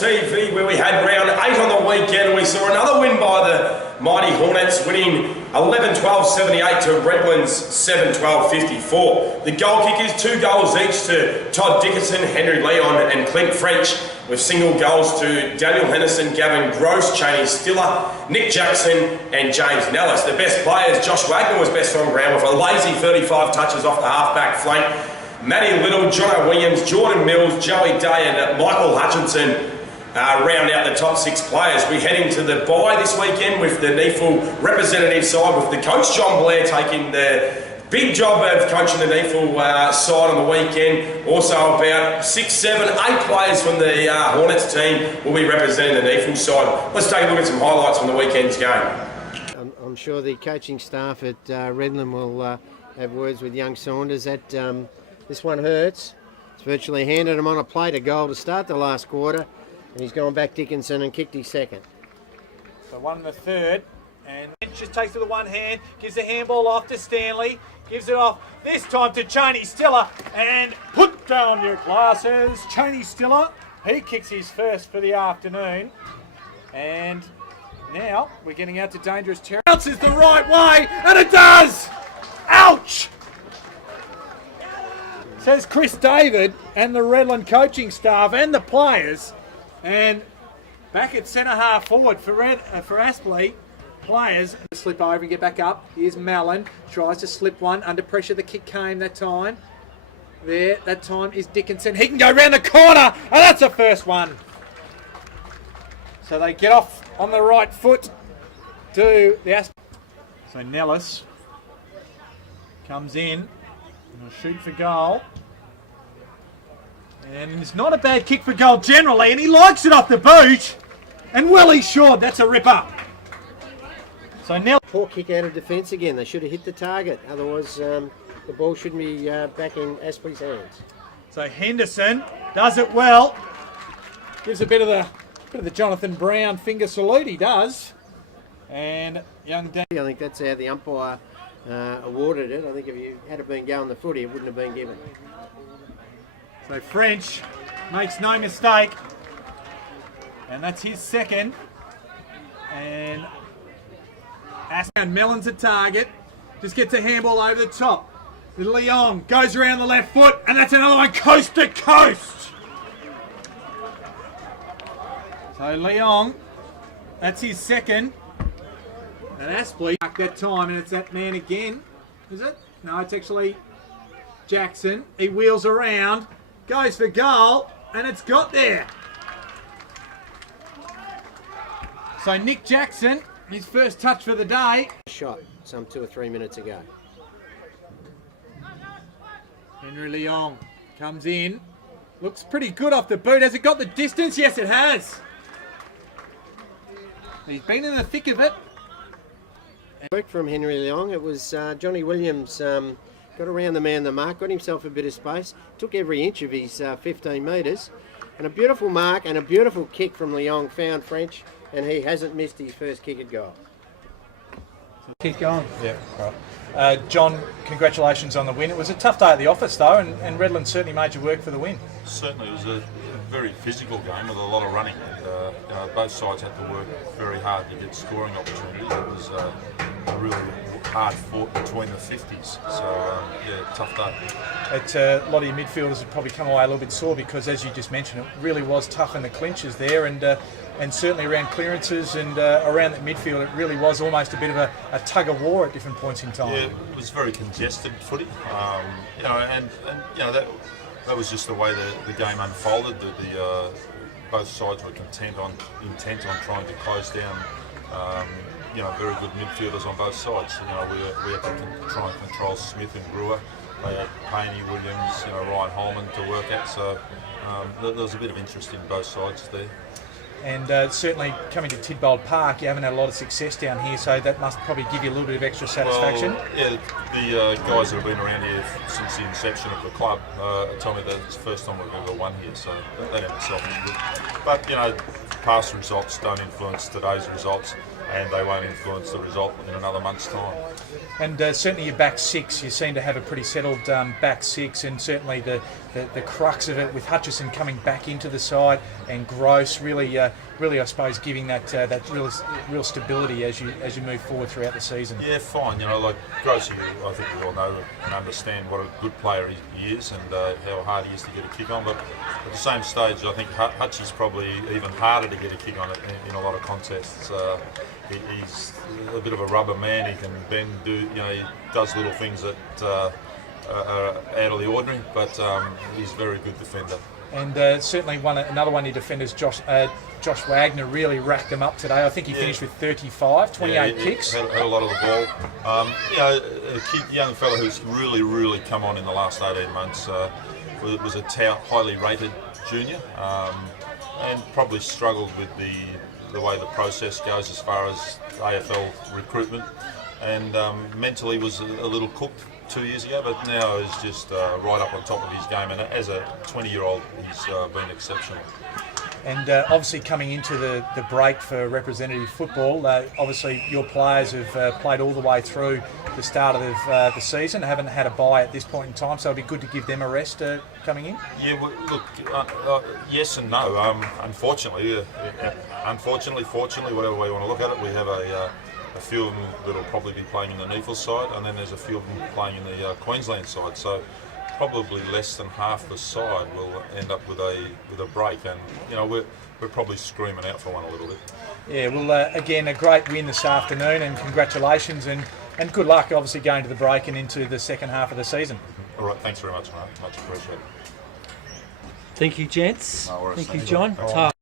HORNETS TV, where we had round 8 on the weekend, and we saw another win by the mighty Hornets, winning 11-12-78 to Redlands 7-12-54. The goal kickers, 2 goals each to Todd Dickinson, Henry Leon and Clint French, with single goals to Daniel Henderson, Gavin Gross, Cheney Stiller, Nick Jackson and James Nellis. The best players, Josh Wagner was best on ground with a lazy 35 touches off the half-back flank. Matty Little, Jono Williams, Jordan Mills, Joey Day and Michael Hutchinson round out the top 6 players. We head into the bye this weekend with the NEFL representative side, with the coach John Blair taking the big job of coaching the NEFL side on the weekend. Also about 6, 7, 8 players from the Hornets team will be representing the NEFL side. Let's take a look at some highlights from the weekend's game. I'm sure the coaching staff at Redlands will have words with young Saunders. This one hurts. It's virtually handed him on a plate a goal to start the last quarter, and he's gone back Dickinson and kicked his second. So 1 in the third, and just takes to the one hand, gives the handball off to Stanley, gives it off this time to Cheney Stiller, and put down your glasses. Cheney Stiller, he kicks his first for the afternoon, and now we're getting out to dangerous territory. Bounces the right way, and it does! Ouch! Says Chris David and the Redland coaching staff and the players. And back at centre half forward for Aspley, players slip over and get back up. Here's Mallon, tries to slip one under pressure. The kick came that time. There, that time is Dickinson. He can go round the corner, and that's the first one. So they get off on the right foot to the Aspley. So Nellis comes in. He'll shoot for goal. And it's not a bad kick for goal generally, and he likes it off the boot. And well, he's sure that's a ripper. So now, poor kick out of defence again. They should have hit the target. Otherwise, the ball shouldn't be back in Aspley's hands. So Henderson does it well. Gives a bit of the Jonathan Brown finger salute. He does. And young Dan. I think that's how the umpire awarded it. I think if you had it been going the footy, it wouldn't have been given. So French makes no mistake, and that's his second. And Mellon's a target, just gets a handball over the top. Leon goes around the left foot, and that's another one coast to coast. So Leon, that's his second. And Aspley back that time, and it's that man again, is it? No, it's actually Jackson. He wheels around, goes for goal, and it's got there. So Nick Jackson, his first touch for the day. Shot some 2 or 3 minutes ago. Henry Leon comes in, looks pretty good off the boot. Has it got the distance? Yes, it has. He's been in the thick of it. Work from Henry Leong. It was Johnny Williams got around the man the mark, got himself a bit of space, took every inch of his 15 metres, and a beautiful mark and a beautiful kick from Leong found French, and he hasn't missed his first kick at goal. Kick on. Yeah, right. John, congratulations on the win. It was a tough day at the office though, and Redlands certainly made you work for the win. Certainly, it was a very physical game with a lot of running. Both sides had to work very hard to get scoring opportunities. It was really hard fought between the 50s. So, yeah, tough day. A lot of your midfielders have probably come away a little bit sore because, as you just mentioned, it really was tough in the clinches there, and certainly around clearances and around that midfield, it really was almost a bit of a tug of war at different points in time. Yeah, it was very congested footy, that was just the way the game unfolded. Both sides were intent on trying to close down. Very good midfielders on both sides. We had to try and control Smith and Brewer. They had Payne, Williams, Ryan Holman to work at. So there was a bit of interest in both sides there. And certainly coming to Tidbold Park, you haven't had a lot of success down here, so that must probably give you a little bit of extra satisfaction. Well, yeah, the guys that have been around here since the inception of the club tell me that it's the first time we've ever won here, so that in itself is good. But, past results don't influence today's results. and they won't influence the result in another month's time. And certainly your back six, you seem to have a pretty settled back six, and certainly the crux of it with Hutchison coming back into the side and Gross really I suppose giving that real stability as you move forward throughout the season. Yeah, fine. You know, like Gross, I think we all know and understand what a good player he is and how hard he is to get a kick on. But at the same stage, I think Hutchie's probably even harder to get a kick on in a lot of contests. He's a bit of a rubber man. He can bend, he does little things that are out of the ordinary, but he's a very good defender. And certainly another one of your defenders, Josh Wagner, really racked them up today. I think he finished with 35, 28 kicks. Had a lot of the ball. A young fellow who's really come on in the last 18 months. Was a highly rated junior, and probably struggled with the way the process goes as far as AFL recruitment, and mentally was a little cooked 2 years ago, but now is just right up on top of his game, and as a 20-year-old he's been exceptional. And obviously coming into the break for representative football, obviously your players have played all the way through the start of the season, haven't had a bye at this point in time, so it'd be good to give them a rest coming in? Yeah, well, look, yes and no. Unfortunately, fortunately, whatever way you want to look at it, we have a few of them that will probably be playing in the Neefle side, and then there's a few of them playing in the Queensland side. So probably less than half the side will end up with a break, and we're probably screaming out for one a little bit. Yeah, well, again, a great win this afternoon, and congratulations, and good luck, obviously, going to the break and into the second half of the season. All right, thanks very much, mate. Much appreciated. Thank you, gents. No worries. Thank you, John.